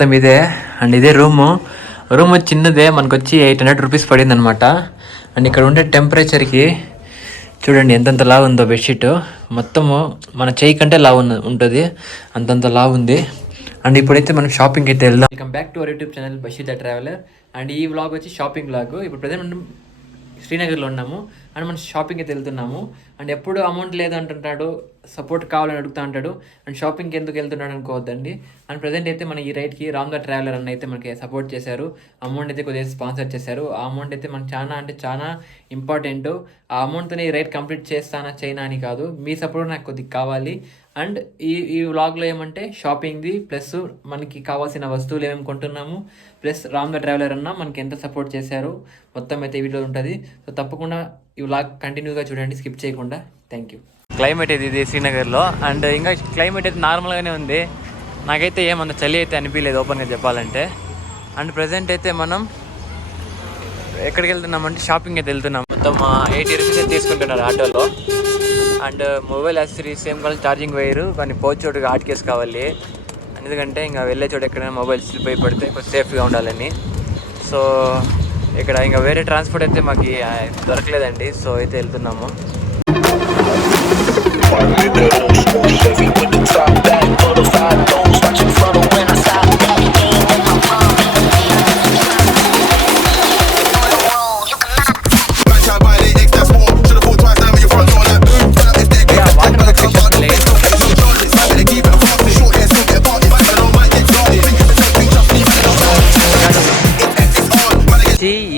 మొత్తం ఇదే. అండ్ ఇదే రూమ్ చిన్నదే, మనకు వచ్చి 800 రూపీస్ పడింది అనమాట. అండ్ ఇక్కడ ఉండే టెంపరేచర్కి చూడండి ఎంతెంత లావు ఉందో బెడ్షీట్. మొత్తము మన చేయి కంటే లావు ఉంటుంది, అంతంత లావు ఉంది. అండ్ ఇప్పుడైతే మనం షాపింగ్కి అయితే వెళ్దాం. Welcome back to our YouTube channel Basheer the traveller. And ఈ వ్లాగ్ వచ్చి షాపింగ్ వ్లాగ్. ఇప్పుడు ప్రజెంట్ మనం శ్రీనగర్లో ఉన్నాము అండ్ మనం షాపింగ్ అయితే వెళ్తున్నాము. అండ్ ఎప్పుడు అమౌంట్ లేదు అంటుంటాడు, సపోర్ట్ కావాలని అడుగుతూ ఉంటాడు. అండ్ షాపింగ్కి ఎందుకు వెళ్తున్నాడు అనుకోవద్దండి. అండ్ ప్రజెంట్ అయితే మన ఈ రైట్కి రామ్ ద ట్రావెలర్ అన్న అయితే మనకి సపోర్ట్ చేశారు. అమౌంట్ అయితే కొద్దిగా స్పాన్సర్ చేశారు. ఆ అమౌంట్ అయితే మనకు చాలా ఇంపార్టెంట్. ఆ అమౌంట్తో ఈ రైట్ కంప్లీట్ చేస్తానా చైనా అని కాదు, మీ సపోర్ట్ నాకు కొద్దిగా కావాలి. అండ్ ఈ వ్లాగ్లో ఏమంటే షాపింగ్ది ప్లస్ మనకి కావాల్సిన వస్తువులు ఏమేమి కొంటున్నాము, ప్లస్ రామ్ ద ట్రావెలర్ అన్న మనకి ఎంత సపోర్ట్ చేశారు మొత్తం అయితే ఈ వీడియో ఉంటుంది. సో తప్పకుండా ఈ వ్లాగ్ కంటిన్యూగా చూడండి, స్కిప్ చేయకుండా. Thank you. క్లైమేట్ ఇది శ్రీనగర్లో. అండ్ ఇంకా క్లైమేట్ అయితే నార్మల్గానే ఉంది, నాకైతే ఏమన్నా చలి అయితే అనిపించలేదు ఓపెన్గా చెప్పాలంటే. అండ్ ప్రజెంట్ అయితే మనం ఎక్కడికి వెళ్తున్నామంటే షాపింగ్ అయితే వెళ్తున్నాం. మొత్తం 80 రూపీస్ అయితే తీసుకుంటున్నారు ఆటోలో. అండ్ మొబైల్ యాక్సెసరీస్ సేమ్ కావాలి, ఛార్జింగ్ వైరు కానీ పోచ్ చోటుగా ఆటకేసి కావాలి. ఎందుకంటే ఇంకా వెళ్ళే చోటు ఎక్కడైనా మొబైల్ స్లిప్ అయి పడితే కొంచెం సేఫ్గా ఉండాలని. సో ఇక్కడ ఇంకా వేరే ట్రాన్స్పోర్ట్ అయితే మాకు దొరకలేదండి. సో అయితే వెళ్తున్నాము.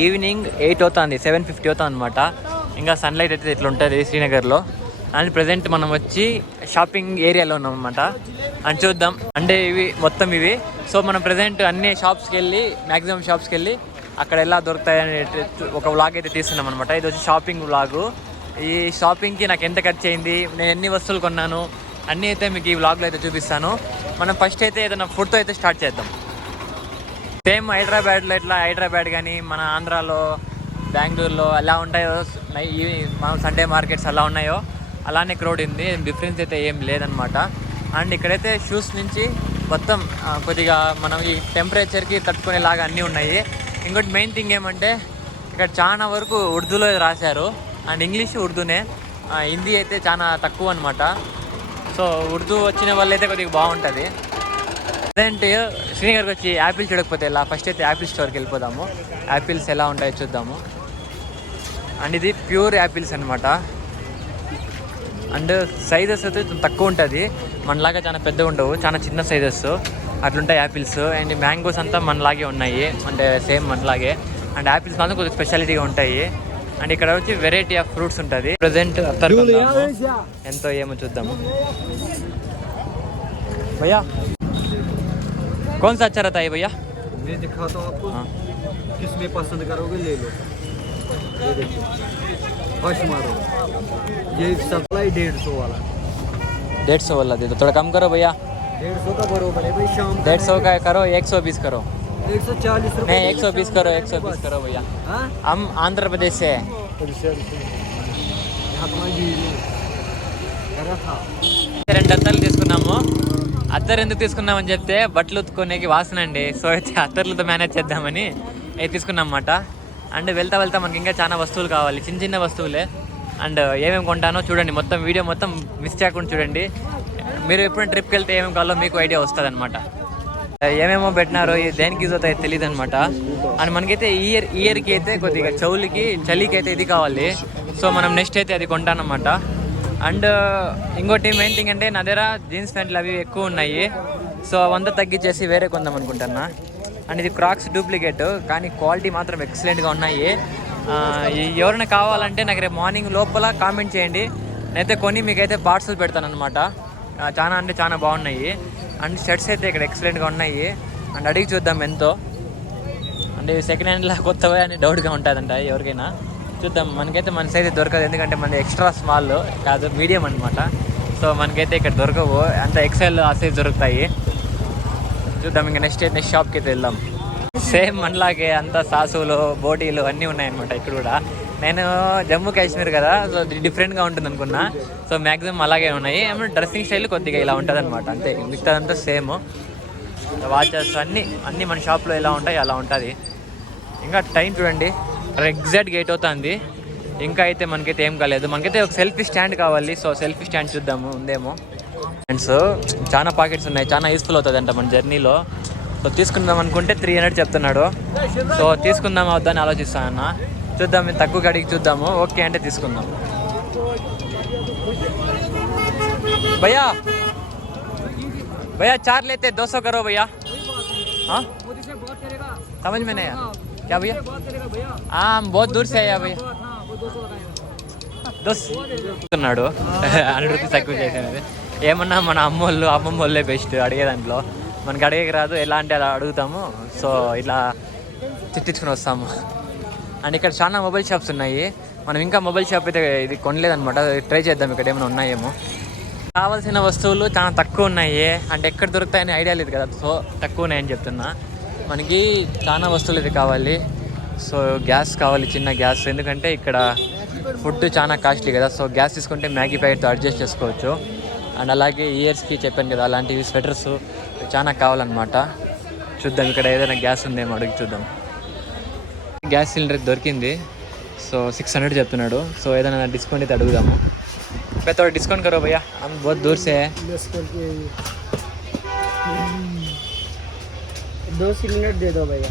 ఈవినింగ్ 8 అవుతుంది, 7:50 అవుతుంది అనమాట. ఇంకా సన్లైట్ అయితే ఇట్లా ఉంటుంది శ్రీనగర్లో. అండ్ ప్రజెంట్ మనం వచ్చి షాపింగ్ ఏరియాలో ఉన్నాం అనమాట. అండ్ చూద్దాం అంటే ఇవి. సో మనం ప్రజెంట్ అన్ని షాప్స్కి వెళ్ళి మ్యాక్సిమం షాప్స్కి వెళ్ళి అక్కడ ఎలా దొరుకుతాయని ఒక వ్లాగ్ అయితే తీస్తున్నాం అనమాట. ఇది వచ్చి షాపింగ్ వ్లాగు. ఈ షాపింగ్కి నాకు ఎంత ఖర్చు అయింది, నేను ఎన్ని వస్తువులు కొన్నాను అన్నీ అయితే మీకు ఈ వ్లాగ్లో అయితే చూపిస్తాను. మనం ఫస్ట్ అయితే ఏదైనా ఫుడ్తో అయితే స్టార్ట్ చేద్దాం. సేమ్ హైదరాబాద్లో ఎట్లా హైదరాబాద్ కానీ మన ఆంధ్రాలో బెంగళూరులో ఎలా ఉంటాయో మన సండే మార్కెట్స్ అలా ఉన్నాయో అలానే క్రౌడ్ ఉంది, డిఫరెన్స్ అయితే ఏం లేదనమాట. అండ్ ఇక్కడైతే షూస్ నుంచి మొత్తం కొద్దిగా మనం ఈ టెంపరేచర్కి తట్టుకునేలాగా అన్నీ ఉన్నాయి. ఇంకోటి మెయిన్ థింగ్ ఏమంటే ఇక్కడ చాలా వరకు ఉర్దూలో రాశారు. అండ్ ఇంగ్లీష్ ఉర్దూనే, హిందీ అయితే చాలా తక్కువ అనమాట. సో ఉర్దూ వచ్చిన వాళ్ళైతే కొద్దిగా బాగుంటుంది. అదేంటి శ్రీనగర్కి వచ్చి యాపిల్ చూడకపోతే ఎలా, ఫస్ట్ అయితే యాపిల్ స్టోర్కి వెళ్ళిపోదాము. యాపిల్స్ ఎలా ఉంటాయో చూద్దాము. అండ్ ఇది ప్యూర్ యాపిల్స్ అనమాట. అండ్ సైజెస్ అయితే తక్కువ ఉంటుంది, మనలాగా చాలా పెద్దగా ఉండవు, చాలా చిన్న సైజెస్ అట్లుంటాయి యాపిల్స్. అండ్ మ్యాంగోస్ అంతా మనలాగే ఉన్నాయి, అంటే సేమ్ మనలాగే. అండ్ యాపిల్స్ మాత్రం కొద్దిగా స్పెషాలిటీగా ఉంటాయి. అండ్ ఇక్కడ వచ్చి వెరైటీ ఆఫ్ ఫ్రూట్స్ ఉంటుంది. ప్రజెంట్ ఎంతో ఏమో చూద్దాము. భయ్యా कौन सा अच्छा रहता है भैया? मैं दिखाता हूँ आपको। किसमें पसंद करोगे ले लो। ये देखो फर्स्ट मारो, ये सप्लाई 150 वाला। 150 वाला दे दो, थोड़ा कम करो भैया। 150 का बरोबर है भाई, शाम 150 का करो, 120 करो। 140 रुपये नहीं 120 करो, 120 करो भैया। हम आंध्र प्रदेश से हैं। రెండు అత్తర్లు తీసుకున్నాము. అత్తరు ఎందుకు తీసుకున్నామని చెప్తే బట్టలు ఉతుక్కునేకి వాసన అండి. సో అయితే అత్తర్లతో మేనేజ్ చేద్దామని తీసుకున్నాం అన్నమాట. అండ్ వెళ్తా మనకి ఇంకా చాలా వస్తువులు కావాలి, చిన్న వస్తువులే. అండ్ ఏమేమి కొంటానో చూడండి, మొత్తం వీడియో మొత్తం మిస్ చేయకుండా చూడండి. మీరు ఎప్పుడైనా ట్రిప్కి వెళ్తే ఏమేమి కావాలో మీకు ఐడియా వస్తుంది అనమాట. ఏమేమో పెట్టినారో దేనికి యూజ్ అవుతాయో తెలియదు అనమాట. అండ్ మనకైతే ఇయర్కి అయితే కొద్దిగా చెవులకి చలికి అయితే ఇది కావాలి. సో మనం నెక్స్ట్ అయితే అది కొంటానమాట. అండ్ ఇంకోటి మెయిన్ థింగ్ అంటే నా దగ్గర జీన్స్ ప్యాంట్లు అవి ఎక్కువ ఉన్నాయి. సో అవంతా తగ్గించేసి వేరే కొందాం అనుకుంటున్నా. అండ్ ఇది క్రాక్స్ డూప్లికేట్, కానీ క్వాలిటీ మాత్రం ఎక్సలెంట్గా ఉన్నాయి. ఎవరైనా కావాలంటే నాకు రేపు మార్నింగ్ లోపల కామెంట్ చేయండి, నేనైతే కొని మీకైతే పార్సల్ పెడతాను అనమాట. చాలా బాగున్నాయి. అండ్ షర్ట్స్ అయితే ఇక్కడ ఎక్సలెంట్గా ఉన్నాయి. అండ్ అడిగి చూద్దాం ఎంతో. అంటే సెకండ్ హ్యాండ్లా కొత్తవే అని డౌట్గా ఉంటుందంట ఎవరికైనా. చూద్దాం. మనకైతే మన సైజ్ దొరకదు, ఎందుకంటే మనది ఎక్స్ట్రా స్మాల్ కాదు, మీడియం అనమాట. సో మనకైతే ఇక్కడ దొరకవు, అంత ఎక్సెల్ ఆ సైజ్ దొరుకుతాయి. చూద్దాం. ఇంకా నెక్స్ట్ షాప్కి అయితే వెళ్దాం. సేమ్ మనలాగే అంతా సాసులు బోటీలు అన్నీ ఉన్నాయన్నమాట ఇక్కడ కూడా. నేను జమ్మూ కాశ్మీర్ కదా, సో డిఫరెంట్గా ఉంటుంది అనుకున్నా. సో మ్యాక్సిమం అలాగే ఉన్నాయి. ఏమన్నా డ్రెస్సింగ్ స్టైల్ కొద్దిగా ఇలా ఉంటుంది అనమాట, అంతే. మిగతాదంతా సేమ్. వాచెస్ అన్నీ మన షాప్లో ఎలా ఉంటాయి అలా ఉంటుంది. ఇంకా టైం చూడండి, ఎగ్జాక్ట్ గేట్ అవుతుంది. ఇంకా అయితే మనకైతే ఏం కాలేదు. మనకైతే ఒక సెల్ఫీ స్టాండ్ కావాలి. సో సెల్ఫీ స్టాండ్ చూద్దాము ఉందేమో. ఫ్రెండ్స్ చాలా పాకెట్స్ ఉన్నాయి, చాలా యూస్ఫుల్ అవుతుంది అంట మన జర్నీలో. సో తీసుకుందాం అనుకుంటే 300 చెప్తున్నాడు. సో తీసుకుందాం అవుద్దని ఆలోచిస్తానన్న. చూద్దాం, మేము తక్కువ గడికి చూద్దాము. ఓకే అంటే తీసుకుందాం. భయ్యా भैया 4 लेते 200 करो भैया. हाँ समझ में नहीं आया क्या भैया? हाँ हम बहुत दूर से आया भैया. అన్నాడు 100 రూపీస్ తక్కువ చేసేది. ఏమన్నా మన అమ్మమ్మ వాళ్ళే బెస్ట్ అడిగే దాంట్లో. మనకి అడిగేకి రాదు, ఎలా అంటే అలా అడుగుతాము. సో ఇలా చిట్టించుకుని వస్తాము. అండ్ ఇక్కడ చాలా మొబైల్ షాప్స్ ఉన్నాయి. మనం ఇంకా మొబైల్ షాప్ అయితే ఇది కొనలేదన్నమాట. ట్రై చేద్దాం ఇక్కడ ఏమైనా ఉన్నాయేమో. కావాల్సిన వస్తువులు చాలా తక్కువ ఉన్నాయి. అంటే ఎక్కడ దొరుకుతాయని ఐడియా లేదు కదా, సో తక్కువ ఉన్నాయని చెప్తున్నా. మనకి చాలా వస్తువులు అయితే కావాలి. సో గ్యాస్ కావాలి, చిన్న గ్యాస్. ఎందుకంటే ఇక్కడ ఫుడ్ చాలా కాస్ట్లీ కదా. సో గ్యాస్ తీసుకుంటే మ్యాగీ ప్యాకెట్తో అడ్జస్ట్ చేసుకోవచ్చు. అండ్ అలాగే ఇయర్స్కి చెప్పాను కదా, అలాంటివి స్వెటర్స్ చాలా కావాలన్నమాట. చూద్దాం ఇక్కడ ఏదైనా గ్యాస్ ఉందేమో అడిగి చూద్దాం. గ్యాస్ సిలిండర్ దొరికింది. సో 600 చెప్తున్నాడు. సో ఏదైనా డిస్కౌంట్ అయితే అడుగుదాము. थोड़ा डिस्काउंट करो भैया, हम बहुत दूर से हैं. 2 सिलेंडर दे दो भैया.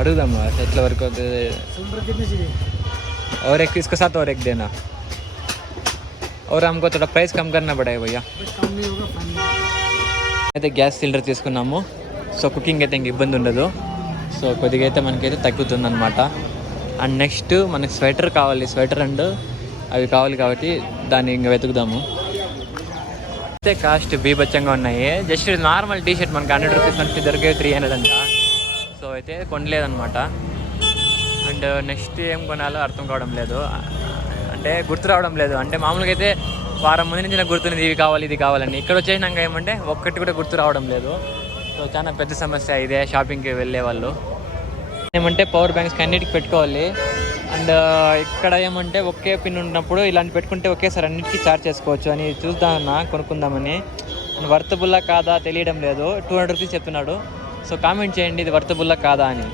अड़ूदाम एट्ला वरकु और एक इसके साथ और एक देना. और हमको थोड़ा प्राइस कम करना पड़ेगा भैया. అయితే గ్యాస్ సిలిండర్ తీసుకున్నాము. సో కుకింగ్ అయితే ఇంక ఇబ్బంది ఉండదు. సో కొద్దిగా అయితే మనకైతే తగ్గుతుంది అనమాట. అండ్ నెక్స్ట్ మనకి స్వెటర్ కావాలి. స్వెటర్ అండ్ అవి కావాలి కాబట్టి దాన్ని ఇంకా వెతుకుదాము. అయితే కాస్ట్ బీభత్సంగా ఉన్నాయి. జస్ట్ నార్మల్ టీషర్ట్ మనకి 100 రూపీస్ మనకి దొరికే 300 అంట. సో అయితే కొనలేదన్నమాట. అండ్ నెక్స్ట్ ఏం కొనాలో అర్థం కావడం లేదు. అంటే గుర్తు రావడం లేదు. అంటే మామూలుగా అయితే వారం ముందు నుంచి నాకు గుర్తున్నది ఇవి కావాలి ఇది కావాలని. ఇక్కడ వచ్చేసినాక ఏమంటే ఒక్కటి కూడా గుర్తు రావడం లేదు. సో చాలా పెద్ద సమస్య ఇదే షాపింగ్కి వెళ్ళే వాళ్ళు. ఏమంటే పవర్ బ్యాంక్స్కి అన్నిటికి పెట్టుకోవాలి. అండ్ ఇక్కడ ఏమంటే ఒకే పిన్ ఉన్నప్పుడు ఇలాంటి పెట్టుకుంటే ఒకేసారి అన్నిటికీ ఛార్జ్ చేసుకోవచ్చు అని చూద్దామన్నా కొనుక్కుందామని. అండ్ వర్తబుల్లా కాదా తెలియడం లేదు. 200 రూపీస్ చెప్తున్నాడు. సో కామెంట్ చేయండి ఇది వర్తబుల్లా కాదా అని.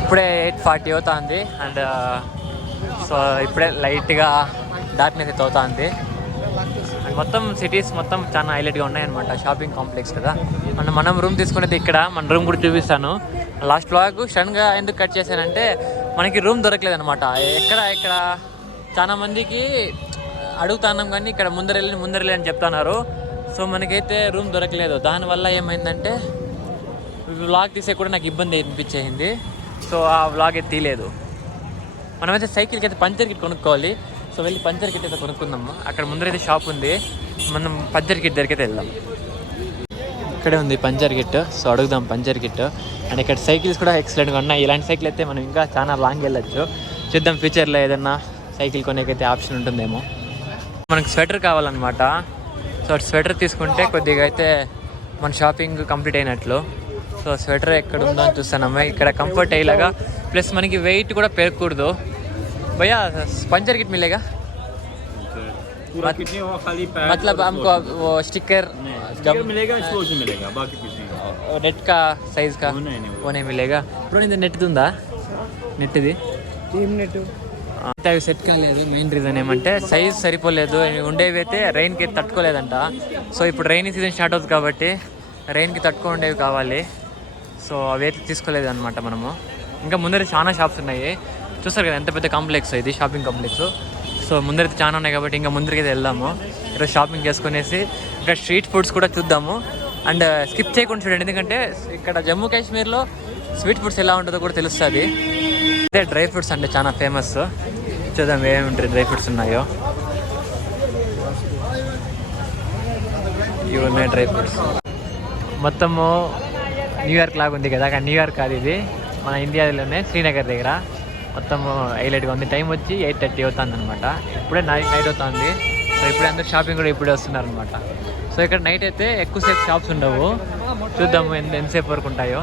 ఇప్పుడే 8:40 అవుతుంది. అండ్ సో ఇప్పుడే లైట్గా డార్క్నెస్ అయితే అవుతుంది. అండ్ మొత్తం సిటీస్ మొత్తం చాలా హైలైట్గా ఉన్నాయన్నమాట. షాపింగ్ కాంప్లెక్స్ కదా. అండ్ మనం రూమ్ తీసుకునేది ఇక్కడ. మన రూమ్ కూడా చూపిస్తాను. లాస్ట్ వ్లాగ్ సడన్గా ఎందుకు కట్ చేశానంటే మనకి రూమ్ దొరకలేదు అనమాట. ఇక్కడ చాలా మందికి అడుగుతున్నాం కానీ ఇక్కడ ముందరెళ్ళి అని చెప్తున్నారు. సో మనకైతే రూమ్ దొరకలేదు. దానివల్ల ఏమైందంటే వ్లాగ్ తీసే కూడా నాకు ఇబ్బంది అనిపించేసింది. సో ఆ వ్లాగ్ అయితే తీయలేదు. మనమైతే సైకిల్కి అయితే పంచర్ కిట్ కొనుక్కోవాలి. సో వెళ్ళి పంచర్ కిట్ అయితే కొనుక్కుందాము. అక్కడ ముందరైతే షాప్ ఉంది. మనం పంచర్ కిట్ దగ్గరికి అయితే వెళ్దాం. ఇక్కడే ఉంది పంచర్ కిట్. సో అడుగుదాం పంచర్ కిట్. అండ్ ఇక్కడ సైకిల్స్ కూడా ఎక్సలెంట్గా ఉన్నాయి. ఇలాంటి సైకిల్ అయితే మనం ఇంకా చాలా లాంగ్ వెళ్ళొచ్చు. చూద్దాం ఫ్యూచర్లో ఏదన్నా సైకిల్ కొనేకైతే ఆప్షన్ ఉంటుందేమో. మనకు స్వెటర్ కావాలన్నమాట. సో స్వెటర్ తీసుకుంటే కొద్దిగా అయితే మన షాపింగ్ కంప్లీట్ అయినట్లు. సో స్వెటర్ ఎక్కడ ఉందో అని చూస్తానమ్మా. ఇక్కడ కంఫర్ట్ అయ్యేలాగా ప్లస్ మనకి వెయిట్ కూడా పెరగకూడదు. भैया पंचर किट मिलेगा? मतलब हमको वो स्टिकर मिलेगा, स्पोर्ट्स मिलेगा, बाकी कुछ नहीं. नेट का साइज का वो नहीं मिलेगा. ఇప్పుడు ఇది నెట్ ఉందా? నెట్ ఇది టీమ్ నెట్ అవి సెట్ కాలేదు. మెయిన్ రీజన్ ఏమంటే సైజ్ సరిపోలేదు. ఉండేవి అయితే రెయిన్కి తట్టుకోలేదంట. సో ఇప్పుడు రైనీ సీజన్ స్టార్ట్ అవుతుంది కాబట్టి రెయిన్కి తట్టుకుండేవి కావాలి. సో అవి అయితే తీసుకోలేదు అనమాట మనము. ఇంకా ముందర చాలా షాప్స్ ఉన్నాయి. చూస్తారు కదా ఎంత పెద్ద కాంప్లెక్స్ ఇది, షాపింగ్ కాంప్లెక్స్. సో ముందరైతే చాలా ఉన్నాయి కాబట్టి ఇంకా ముందరికైతే వెళ్దాము. ఈరోజు షాపింగ్ చేసుకునేసి ఇక్కడ స్ట్రీట్ ఫుడ్స్ కూడా చూద్దాము. అండ్ స్కిప్ చేయకుండా చూడండి, ఎందుకంటే ఇక్కడ జమ్మూ కాశ్మీర్లో స్వీట్ ఫుడ్స్ ఎలా ఉంటుందో కూడా తెలుస్తుంది. అదే డ్రై ఫ్రూట్స్ అంటే చాలా ఫేమస్. చూద్దాం ఏమేమి డ్రై ఫ్రూట్స్ ఉన్నాయో. ఇవి ఉన్నాయి డ్రై ఫ్రూట్స్. మొత్తము న్యూయార్క్ లాగా ఉంది కదా, కానీ న్యూయార్క్ కాదు ఇది, మన ఇండియాలోనే శ్రీనగర్ దగ్గర. మొత్తము హైలైట్గా ఉంది. టైం వచ్చి 8:30 అవుతుంది అనమాట. ఇప్పుడే నైట్ అవుతుంది. సో ఇప్పుడే అందరూ షాపింగ్ కూడా ఇప్పుడే వస్తున్నారు అనమాట. సో ఇక్కడ నైట్ అయితే ఎక్కువసేపు షాప్స్ ఉండవు. చూద్దాము ఎంతసేపు వరకు ఉంటాయో.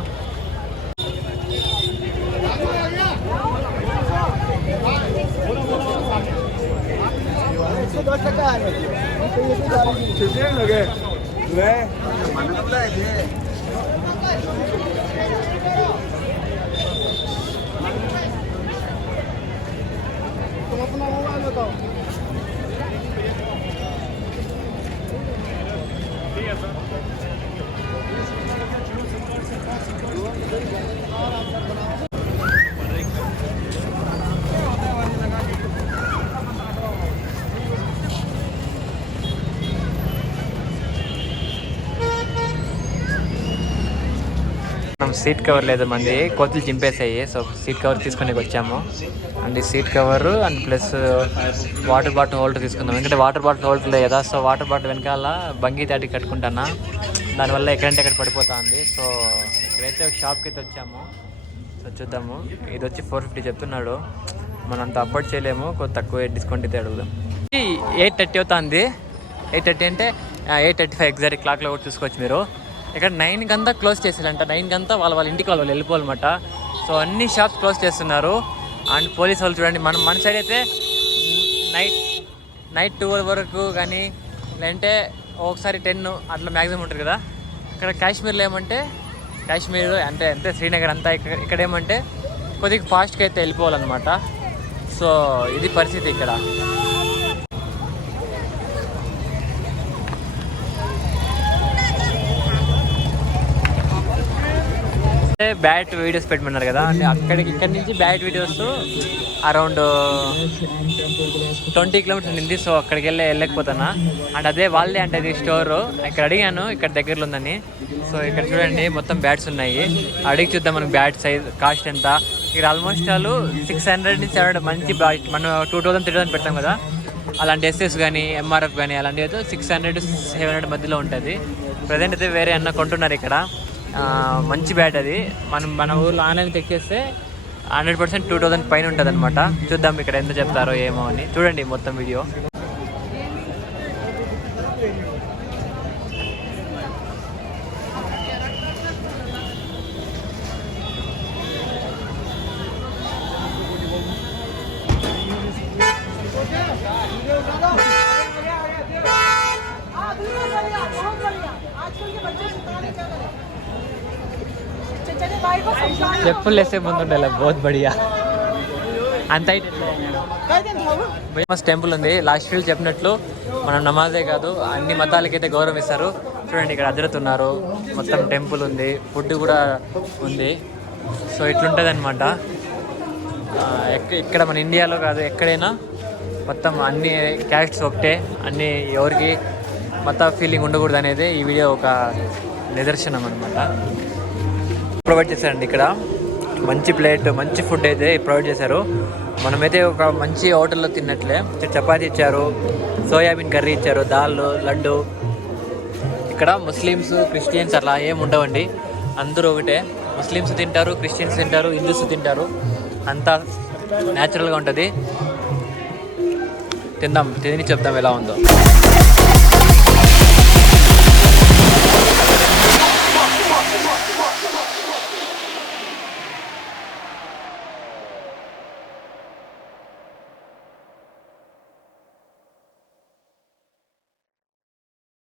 మనం సీట్ కవర్ లేదు మంది కోతులు చింపేసాయి, సో సీట్ కవర్ తీసుకొని వచ్చాము. అండ్ ఈ seat cover and plus water bottle holder తీసుకుందాం, ఎందుకంటే వాటర్ బాటిల్ హోల్డర్ లేదా, సో వాటర్ బాటిల్ వెనకాల బంగి దాటి కట్టుకుంటానా, దానివల్ల ఎక్కడంటే ఎక్కడ పడిపోతా ఉంది. సో ఇక్కడైతే ఒక షాప్కి అయితే వచ్చాము, సో చూద్దాము. ఇది వచ్చి 450 చెప్తున్నాడు, మనం అంత అఫోర్డ్ చేయలేము, కొంచెం తక్కువ డిస్కౌంట్ అయితే అడుగుదాం. 8:30 అవుతుంది, 8:30 అంటే 8:35 ఎగ్జాక్ట్ క్లాక్లో కూడా చూసుకోవచ్చు మీరు. ఇక్కడ 9కి అంతా క్లోజ్ చేసేయాలంట, 9కి అంతా వాళ్ళ ఇంటికి వాళ్ళు వెళ్ళిపోవాలన్నమాట. సో అన్ని షాప్స్ క్లోజ్ చేస్తున్నారు. అండ్ పోలీస్ వాళ్ళు చూడండి, మన సైడ్ అయితే నైట్ 12 వరకు కానీ, లేదంటే ఒకసారి 10 అట్లా మ్యాక్సిమం ఉంటుంది కదా. ఇక్కడ కాశ్మీర్లో ఏమంటే, కాశ్మీర్ అంటే శ్రీనగర్ అంతా ఇక్కడ ఏమంటే కొద్దిగా ఫాస్ట్గా అయితే వెళ్ళిపోవాలన్నమాట. సో ఇది పరిస్థితి ఇక్కడ. బ్యాట్ వీడియోస్ పెట్టమన్నారు కదా, అంటే ఇక్కడి నుంచి బ్యాట్ వీడియోస్ అరౌండ్ 20 కిలోమీటర్స్ ఉంది. సో అక్కడికి వెళ్ళలేకపోతానా. అండ్ అదే వాళ్ళే అంటే ఇది స్టోరు, ఇక్కడ అడిగాను, ఇక్కడ దగ్గరలో ఉందని. సో ఇక్కడ చూడండి మొత్తం బ్యాట్స్ ఉన్నాయి, అడిగి చూద్దాం మనకు బ్యాట్ సైజ్ కాస్ట్ ఎంత. ఇక్కడ ఆల్మోస్ట్ వాళ్ళు 600 నుంచి 700 మంచి బ్యాట్, మనం 2000 3000 పెడతాం కదా, అలాంటి ఎస్ఎస్ కానీ ఎంఆర్ఎఫ్ కానీ అలాంటివి అయితే 600 to 700 మధ్యలో ఉంటుంది. ప్రజెంట్ అయితే వేరే అన్న కొంటున్నారు ఇక్కడ, మంచి బ్యాట్ అది. మన ఊర్లో ఆన్లైన్ చెక్ చేస్తే 100% 2000 పైన ఉంటుంది అనమాట. చూద్దాం ఇక్కడ ఎంత చెప్తారో ఏమో అని. చూడండి మొత్తం వీడియో. చెప్పులు వేసే ముందు ఉండాలి, బహుత్ బడియా. అంత ఫేమస్ టెంపుల్ ఉంది. లాస్ట్ వీళ్ళు చెప్పినట్లు మనం నమాజే కాదు అన్ని మతాలకైతే గౌరవం ఇస్తారు. చూడండి ఇక్కడ హజరత్ ఉన్నారు, మొత్తం టెంపుల్ ఉంది, ఫుడ్ కూడా ఉంది. సో ఇట్లుంటుంది అనమాట. ఇక్కడ మన ఇండియాలో కాదు ఎక్కడైనా మొత్తం అన్ని క్యాస్ట్స్ ఒకటే, అన్ని ఎవరికి మత ఫీలింగ్ ఉండకూడదు అనేది ఈ వీడియో ఒక నిదర్శనం అనమాట. ప్రొవైడ్ చేశారండి ఇక్కడ మంచి ప్లేట్, మంచి ఫుడ్ అయితే ప్రొవైడ్ చేశారు. మనమైతే ఒక మంచి హోటల్లో తిన్నట్లే. చపాతీ ఇచ్చారు, సోయాబీన్ కర్రీ ఇచ్చారు, దాల్, లడ్డు. ఇక్కడ ముస్లిమ్స్ క్రిస్టియన్స్ అట్లా ఏమి ఉండవండి, అందరూ ఒకటే. ముస్లిమ్స్ తింటారు, క్రిస్టియన్స్ తింటారు, హిందూస్ తింటారు, అంతా న్యాచురల్గా ఉంటుంది. తిందాం, తిని చెప్తాం ఎలా ఉందో.